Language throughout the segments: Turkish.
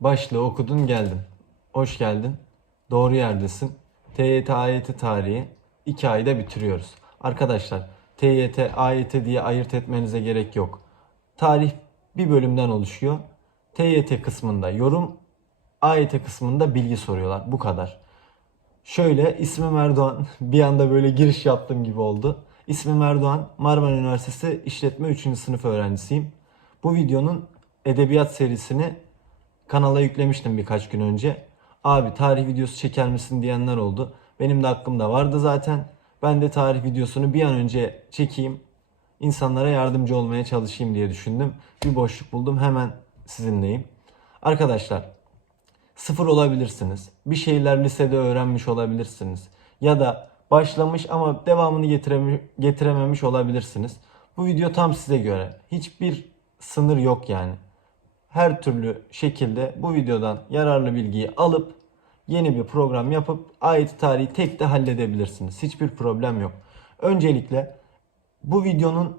Başlığı okudun geldin. Hoş geldin. Doğru yerdesin. TYT AYT tarihi 2 ayda bitiriyoruz. Arkadaşlar TYT AYT diye ayırt etmenize gerek yok. Tarih bir bölümden oluşuyor. TYT kısmında yorum, AYT kısmında bilgi soruyorlar. Bu kadar. Şöyle ismim Erdoğan. Bir anda böyle giriş yaptığım gibi oldu. İsmim Erdoğan. Marmara Üniversitesi İşletme 3. sınıf öğrencisiyim. Bu videonun edebiyat serisini kanala yüklemiştim birkaç gün önce. Abi tarih videosu çeker misin diyenler oldu. Benim de aklımda vardı zaten. Ben de tarih videosunu bir an önce çekeyim. İnsanlara yardımcı olmaya çalışayım diye düşündüm. Bir boşluk buldum hemen sizinleyim. Arkadaşlar sıfır olabilirsiniz. Bir şeyler lisede öğrenmiş olabilirsiniz. Ya da başlamış ama devamını getirememiş olabilirsiniz. Bu video tam size göre. Hiçbir sınır yok yani. Her türlü şekilde bu videodan yararlı bilgiyi alıp yeni bir program yapıp ait tarihi tek de halledebilirsiniz. Hiçbir problem yok. Öncelikle bu videonun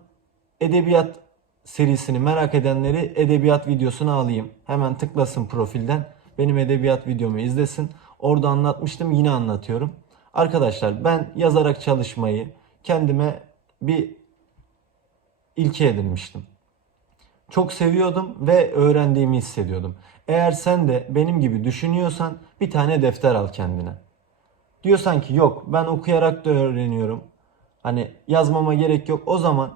edebiyat serisini merak edenleri edebiyat videosunu alayım. Hemen tıklasın profilden. Benim edebiyat videomu izlesin. Orada anlatmıştım yine anlatıyorum. Arkadaşlar ben yazarak çalışmayı kendime bir ilke edinmiştim. Çok seviyordum ve öğrendiğimi hissediyordum. Eğer sen de benim gibi düşünüyorsan bir tane defter al kendine. Diyorsan ki yok ben okuyarak da öğreniyorum. Hani yazmama gerek yok. O zaman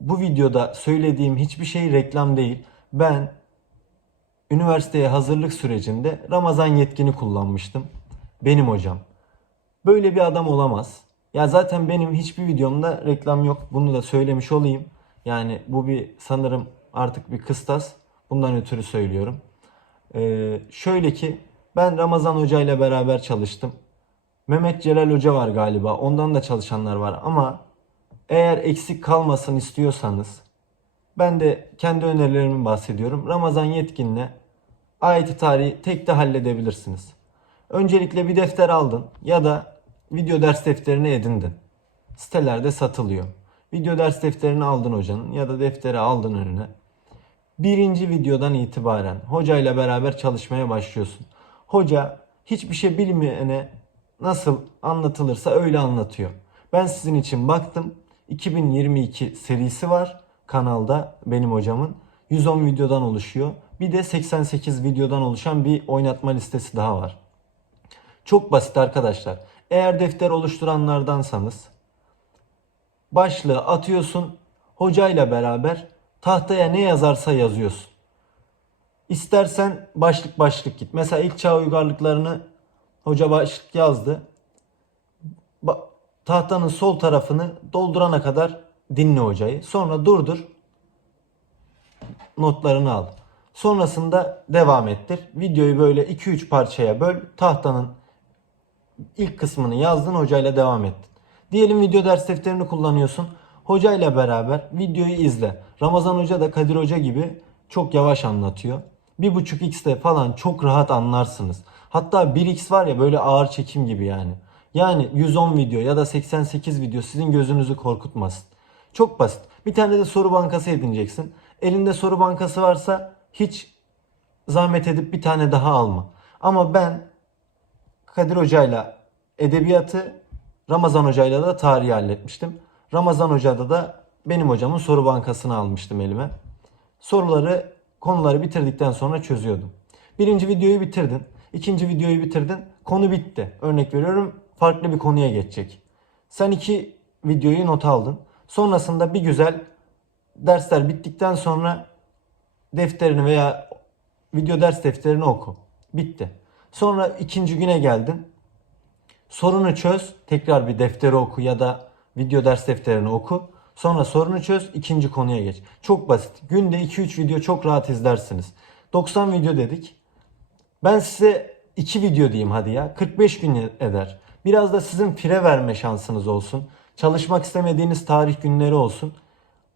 bu videoda söylediğim hiçbir şey reklam değil. Ben üniversiteye hazırlık sürecinde Ramazan yetkini kullanmıştım. Benim hocam. Böyle bir adam olamaz. Ya zaten benim hiçbir videomda reklam yok. Bunu da söylemiş olayım. Yani bu bir sanırım artık bir kıstas. Bundan ötürü söylüyorum. Ee, şöyle ki ben Ramazan Hoca ile beraber çalıştım. Mehmet Celal Hoca var galiba. Ondan da çalışanlar var ama eğer eksik kalmasın istiyorsanız ben de kendi önerilerimi bahsediyorum. Ramazan Yetkin'le ayeti tarihi tek de halledebilirsiniz. Öncelikle bir defter aldın ya da video ders defterini edindin. Sitelerde satılıyor. Video ders defterini aldın hocanın ya da defteri aldın önüne. Birinci videodan itibaren hocayla beraber çalışmaya başlıyorsun. Hoca hiçbir şey bilmeyene nasıl anlatılırsa öyle anlatıyor. Ben sizin için baktım. 2022 serisi var kanalda benim hocamın. 110 videodan oluşuyor. Bir de 88 videodan oluşan bir oynatma listesi daha var. Çok basit arkadaşlar. Eğer defter oluşturanlardansanız başlığı atıyorsun. Hocayla beraber tahtaya ne yazarsa yazıyorsun. İstersen başlık başlık git. Mesela ilk çağ uygarlıklarını hoca başlık yazdı. Ba- tahtanın sol tarafını doldurana kadar dinle hocayı. Sonra durdur. Notlarını al. Sonrasında devam ettir. Videoyu böyle 2-3 parçaya böl. Tahtanın ilk kısmını yazdın hocayla devam ettin. Diyelim video ders defterini kullanıyorsun. Hocayla beraber videoyu izle. Ramazan Hoca da Kadir Hoca gibi çok yavaş anlatıyor. 1.5x'te falan çok rahat anlarsınız. Hatta 1x var ya böyle ağır çekim gibi yani. Yani 110 video ya da 88 video sizin gözünüzü korkutmasın. Çok basit. Bir tane de soru bankası edineceksin. Elinde soru bankası varsa hiç zahmet edip bir tane daha alma. Ama ben Kadir Hoca'yla edebiyatı, Ramazan Hoca'yla da tarihi halletmiştim. Ramazan Hoca'da da benim hocamın soru bankasını almıştım elime. Soruları, konuları bitirdikten sonra çözüyordum. Birinci videoyu bitirdin. ikinci videoyu bitirdin. Konu bitti. Örnek veriyorum farklı bir konuya geçecek. Sen iki videoyu not aldın. Sonrasında bir güzel dersler bittikten sonra defterini veya video ders defterini oku. Bitti. Sonra ikinci güne geldin. Sorunu çöz. Tekrar bir defteri oku ya da video ders defterini oku. Sonra sorunu çöz. ikinci konuya geç. Çok basit. Günde 2-3 video çok rahat izlersiniz. 90 video dedik. Ben size 2 video diyeyim hadi ya. 45 gün eder. Biraz da sizin fire verme şansınız olsun. Çalışmak istemediğiniz tarih günleri olsun.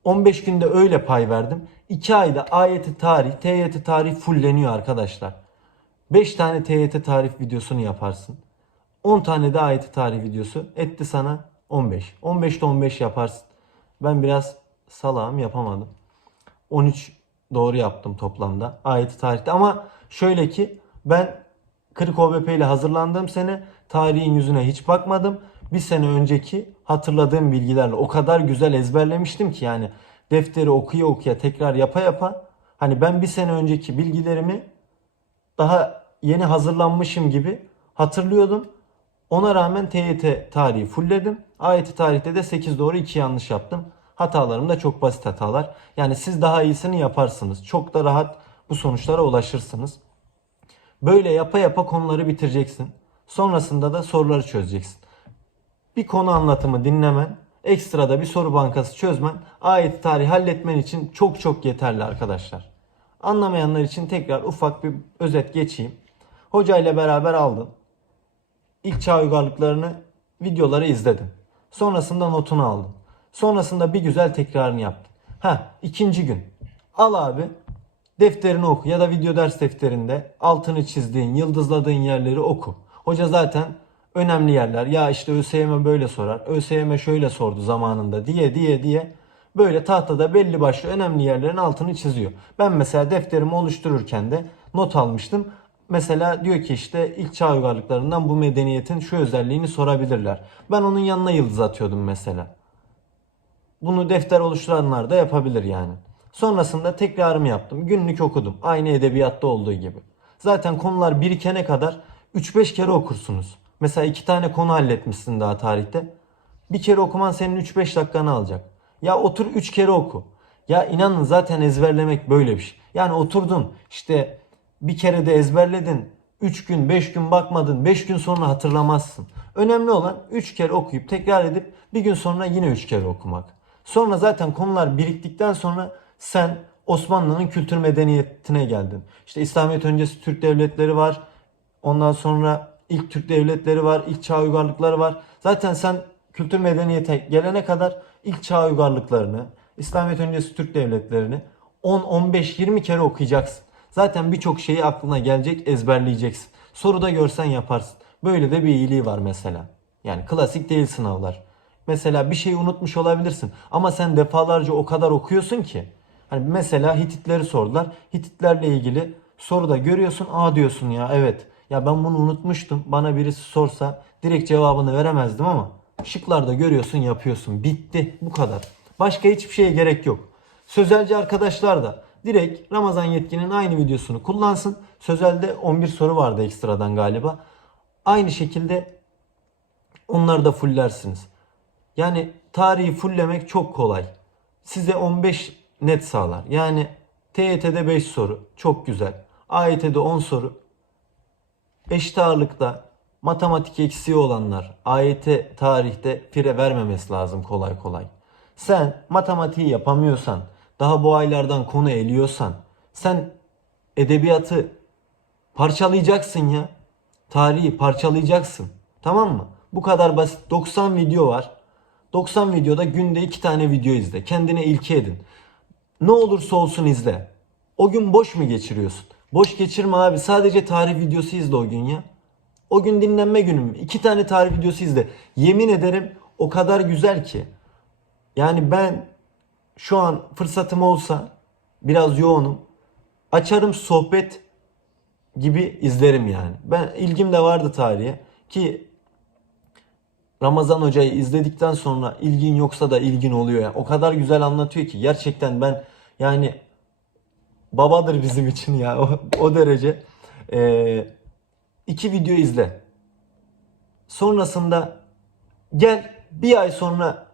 15 günde öyle pay verdim. 2 ayda ayeti tarih, TYT tarih fulleniyor arkadaşlar. 5 tane TYT tarih videosunu yaparsın. 10 tane de ayeti tarih videosu etti sana 15. 15'te 15 yaparsın. Ben biraz salağım yapamadım. 13 doğru yaptım toplamda. Ayeti tarihte ama şöyle ki ben 40 OBP ile hazırlandığım sene tarihin yüzüne hiç bakmadım. Bir sene önceki hatırladığım bilgilerle o kadar güzel ezberlemiştim ki yani defteri okuya okuya tekrar yapa yapa hani ben bir sene önceki bilgilerimi daha yeni hazırlanmışım gibi hatırlıyordum. Ona rağmen TYT tarihi fullledim. AYT tarihte de 8 doğru 2 yanlış yaptım. Hatalarım da çok basit hatalar. Yani siz daha iyisini yaparsınız. Çok da rahat bu sonuçlara ulaşırsınız. Böyle yapa yapa konuları bitireceksin. Sonrasında da soruları çözeceksin. Bir konu anlatımı dinlemen, ekstrada bir soru bankası çözmen, ayet tarih halletmen için çok çok yeterli arkadaşlar. Anlamayanlar için tekrar ufak bir özet geçeyim. Hoca ile beraber aldın. İlk çağ uygarlıklarını videoları izledin. Sonrasında notunu aldın. Sonrasında bir güzel tekrarını yaptın. Ha ikinci gün. Al abi defterini oku ya da video ders defterinde altını çizdiğin, yıldızladığın yerleri oku. Hoca zaten önemli yerler ya işte ÖSYM böyle sorar, ÖSYM şöyle sordu zamanında diye diye diye böyle tahtada belli başlı önemli yerlerin altını çiziyor. Ben mesela defterimi oluştururken de not almıştım. Mesela diyor ki işte ilk çağ uygarlıklarından bu medeniyetin şu özelliğini sorabilirler. Ben onun yanına yıldız atıyordum mesela. Bunu defter oluşturanlar da yapabilir yani. Sonrasında tekrarımı yaptım. Günlük okudum. Aynı edebiyatta olduğu gibi. Zaten konular birikene kadar 3-5 kere okursunuz. Mesela iki tane konu halletmişsin daha tarihte. Bir kere okuman senin 3-5 dakikanı alacak. Ya otur 3 kere oku. Ya inanın zaten ezberlemek böyle bir şey. Yani oturdun işte bir kere de ezberledin. 3 gün 5 gün bakmadın 5 gün sonra hatırlamazsın. Önemli olan 3 kere okuyup tekrar edip bir gün sonra yine 3 kere okumak. Sonra zaten konular biriktikten sonra sen Osmanlı'nın kültür medeniyetine geldin. İşte İslamiyet öncesi Türk devletleri var. Ondan sonra ilk Türk devletleri var. ilk çağ uygarlıkları var. Zaten sen kültür medeniyete gelene kadar ilk çağ uygarlıklarını, İslamiyet öncesi Türk devletlerini 10, 15, 20 kere okuyacaksın. Zaten birçok şeyi aklına gelecek, ezberleyeceksin. Soruda görsen yaparsın. Böyle de bir iyiliği var mesela. Yani klasik değil sınavlar. Mesela bir şeyi unutmuş olabilirsin ama sen defalarca o kadar okuyorsun ki. Hani mesela Hititleri sordular. Hititlerle ilgili soruda görüyorsun. Aa diyorsun ya evet. Ya ben bunu unutmuştum. Bana birisi sorsa direkt cevabını veremezdim ama şıklarda görüyorsun yapıyorsun. Bitti. Bu kadar. Başka hiçbir şeye gerek yok. Sözelci arkadaşlar da direkt Ramazan Yetkin'in aynı videosunu kullansın. Sözelde 11 soru vardı ekstradan galiba. Aynı şekilde onları da fullersiniz. Yani tarihi fulllemek çok kolay. Size 15 net sağlar. Yani TYT'de 5 soru. Çok güzel. AYT'de 10 soru. Eşit ağırlıkta matematik eksiği olanlar AYT tarihte pire vermemesi lazım kolay kolay. Sen matematiği yapamıyorsan, daha bu aylardan konu eliyorsan, sen edebiyatı parçalayacaksın ya. Tarihi parçalayacaksın. Tamam mı? Bu kadar basit. 90 video var. 90 videoda günde 2 tane video izle. Kendine ilke edin. Ne olursa olsun izle. O gün boş mu geçiriyorsun? Boş geçirme abi. Sadece tarih videosu izle o gün ya. O gün dinlenme günüm. İki tane tarih videosu izle. Yemin ederim o kadar güzel ki. Yani ben şu an fırsatım olsa biraz yoğunum. Açarım sohbet gibi izlerim yani. Ben ilgim de vardı tarihe ki Ramazan Hoca'yı izledikten sonra ilgin yoksa da ilgin oluyor. Yani o kadar güzel anlatıyor ki gerçekten ben yani babadır bizim için ya o, o derece. Ee, iki video izle. Sonrasında gel bir ay sonra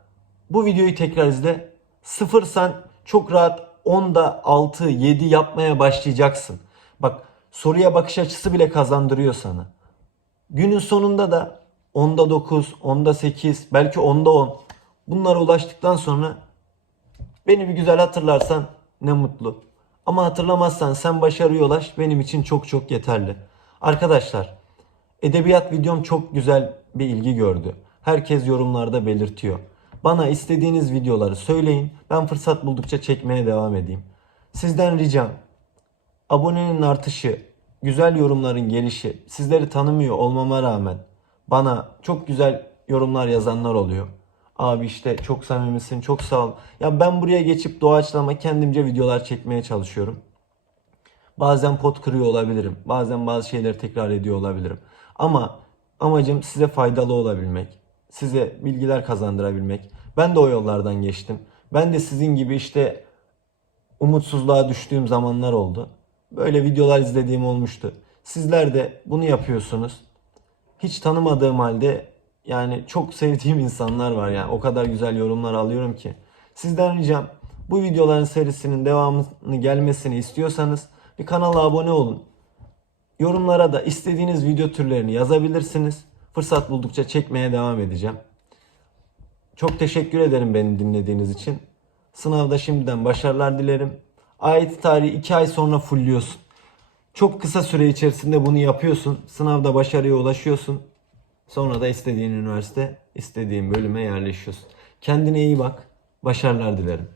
bu videoyu tekrar izle. Sıfırsan çok rahat 10'da 6, 7 yapmaya başlayacaksın. Bak soruya bakış açısı bile kazandırıyor sana. Günün sonunda da 10'da 9, 10'da 8, belki 10'da 10 bunlara ulaştıktan sonra beni bir güzel hatırlarsan ne mutlu. Ama hatırlamazsan sen başarıya ulaş benim için çok çok yeterli. Arkadaşlar edebiyat videom çok güzel bir ilgi gördü. Herkes yorumlarda belirtiyor. Bana istediğiniz videoları söyleyin. Ben fırsat buldukça çekmeye devam edeyim. Sizden ricam abonenin artışı, güzel yorumların gelişi, sizleri tanımıyor olmama rağmen bana çok güzel yorumlar yazanlar oluyor. Abi işte çok samimisin, çok sağ ol. Ya ben buraya geçip doğaçlama kendimce videolar çekmeye çalışıyorum. Bazen pot kırıyor olabilirim. Bazen bazı şeyleri tekrar ediyor olabilirim. Ama amacım size faydalı olabilmek. Size bilgiler kazandırabilmek. Ben de o yollardan geçtim. Ben de sizin gibi işte umutsuzluğa düştüğüm zamanlar oldu. Böyle videolar izlediğim olmuştu. Sizler de bunu yapıyorsunuz. Hiç tanımadığım halde yani çok sevdiğim insanlar var yani o kadar güzel yorumlar alıyorum ki. Sizden ricam bu videoların serisinin devamını gelmesini istiyorsanız bir kanala abone olun. Yorumlara da istediğiniz video türlerini yazabilirsiniz. Fırsat buldukça çekmeye devam edeceğim. Çok teşekkür ederim beni dinlediğiniz için. Sınavda şimdiden başarılar dilerim. Ayet tarihi 2 ay sonra fullliyorsun. Çok kısa süre içerisinde bunu yapıyorsun. Sınavda başarıya ulaşıyorsun. Sonra da istediğin üniversite, istediğin bölüme yerleşiyorsun. Kendine iyi bak. Başarılar dilerim.